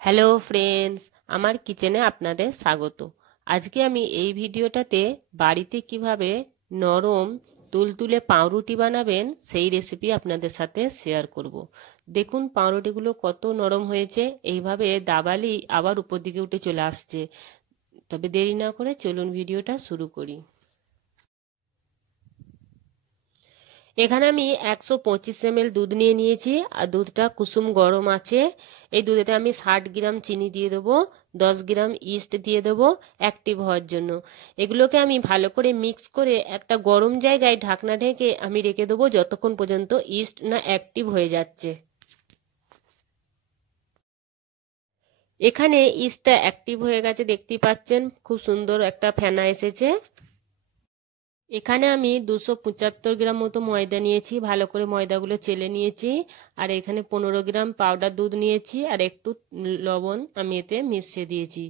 Hello friends, আমার কিচেনে আপনাদের স্বাগত। আজকে আমি এই ভিডিওটাতে বাড়িতে কিভাবে নরম তুলতুলে পাউরুটি বানাবেন সেই রেসিপি আপনাদের সাথে শেয়ার করব। দেখুন পাউরুটিগুলো কত নরম হয়েছে, এইভাবে দাবালেই আবার উপর দিকে উঠে চলে আসছে। তবে দেরি না করে চলুন ভিডিওটা শুরু করি। এখানে আমি 125 ml দুধ নিয়ে নিয়েছি আর দুধটা কুসুম গরম আছে। এই দুধেতে আমি 60 গ্রাম চিনি দিয়ে দেবো, 10 গ্রাম ইস্ট দিয়ে দেবো অ্যাক্টিভ হওয়ার জন্য। এগুলোকে আমি ভালো করে মিক্স করে একটা গরম জায়গায় ঢাকনা ঢেকে আমি রেখে দেবো যতক্ষণ পর্যন্ত ইস্ট না অ্যাক্টিভ হয়ে যাচ্ছে। এখানে ইস্টটা অ্যাক্টিভ হয়ে গেছে, দেখতেই পাচ্ছেন খুব সুন্দর একটা ফেনা এসেছে। এখানে আমি 275 গ্রাম মতো ময়দা নিয়েছি, ভালো করে ময়দাগুলো চেলে নিয়েছি। আর এখানে 15 গ্রাম পাউডার দুধ নিয়েছি আর একটু লবণ আমি এতে মিশিয়ে দিয়েছি।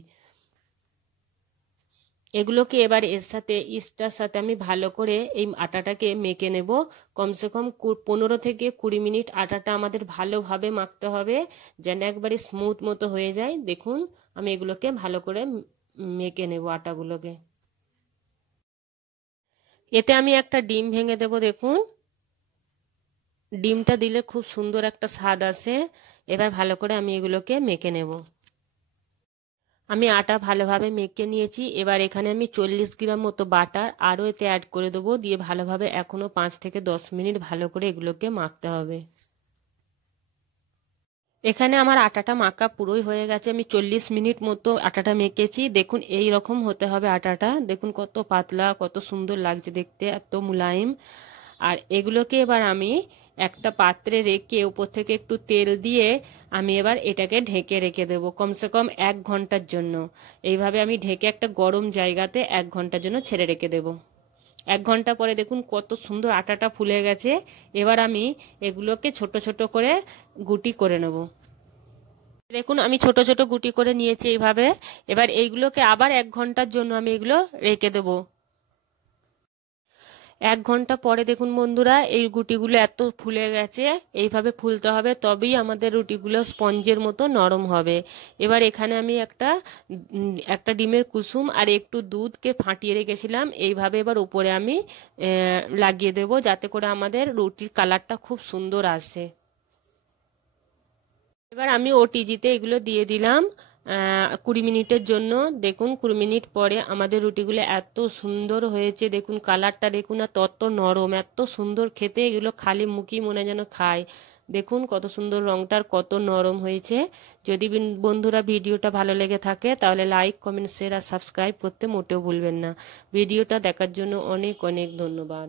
এগুলোকে এবার এর সাথে ইস্টটার সাথে আমি ভালো করে এই আটাটাকে মেখে নেব। কমসে কম 15 থেকে 20 মিনিট আটাটা আমাদের ভালোভাবে মাখতে হবে, যেন একবারে স্মুথ মতো হয়ে যায়। দেখুন আমি এগুলোকে ভালো করে মেখে নেব আটাগুলোকে। এতে আমি একটা ডিম ভেঙে দেব। দেখুন ডিমটা দিলে খুব সুন্দর একটা স্বাদ আসে। এবার ভালো করে আমি এগুলোকে মেখে নেব। আমি আটা ভালোভাবে মেখে নিয়েছি। এবার এখানে আমি 40 গ্রাম মতো বাটার আরও এতে অ্যাড করে দেবো, দিয়ে ভালোভাবে এখনও 5 থেকে 10 মিনিট ভালো করে এগুলোকে মাখতে হবে। এখানে আমার আটাটা মাখা পুরোই হয়ে গেছে। আমি 40 মিনিট মতো আটাটা মেখেছি। দেখুন এই রকম হতে হবে আটাটা। দেখুন কত পাতলা, কত সুন্দর লাগছে দেখতে, এত মুলায়েম। আর এগুলোকে এবার আমি একটা পাত্রে রেখে উপর থেকে একটু তেল দিয়ে আমি এবার এটাকে ঢেকে রেখে দেবো কমসে কম 1 ঘন্টার জন্য। এইভাবে আমি ঢেকে একটা গরম জায়গাতে 1 ঘন্টার জন্য ছেড়ে রেখে দেবো। 1 ঘন্টা পরে দেখুন কত সুন্দর আটাটা ফুলে গেছে। এবার আমি এগুলোকে ছোট ছোট করে গুটি করে নেব। দেখুন আমি ছোট ছোট গুটি করে নিয়েছি এইভাবে। এবার এইগুলোকে আবার 1 ঘন্টার জন্য আমি এগুলো রেখে দেবো। 1 ঘন্টা পরে দেখুন বন্ধুরা এই গুটিগুলো এত ফুলে গেছে। এইভাবে ফুলতে হবে, তবেই আমাদের রুটিগুলো স্পঞ্জের মতো নরম হবে। এবার এখানে আমি একটা ডিমের কুসুম আর একটু দুধকে ফাটিয়ে রেখেছিলাম, এইভাবে এবার উপরে আমি লাগিয়ে দেব, যাতে করে আমাদের রুটির কালারটা খুব সুন্দর আসে। এবার আমি ওটিজিতে এগুলো দিয়ে দিলাম 20 মিনিটের জন্য। দেখুন 20 মিনিট পরে আমাদের রুটিগুলো এত সুন্দর হয়েছে। দেখুন কালারটা দেখুন, আর তত নরম, এত সুন্দর খেতে। এগুলো খালি মুখেই মনে যেন খায়। দেখুন কত সুন্দর রংটার, কত নরম হয়েছে। যদি বন্ধুরা ভিডিওটা ভালো লেগে থাকে তাহলে লাইক, কমেন্ট, শেয়ার আর সাবস্ক্রাইব করতে মোটেও ভুলবেন না। ভিডিওটা দেখার জন্য অনেক অনেক ধন্যবাদ।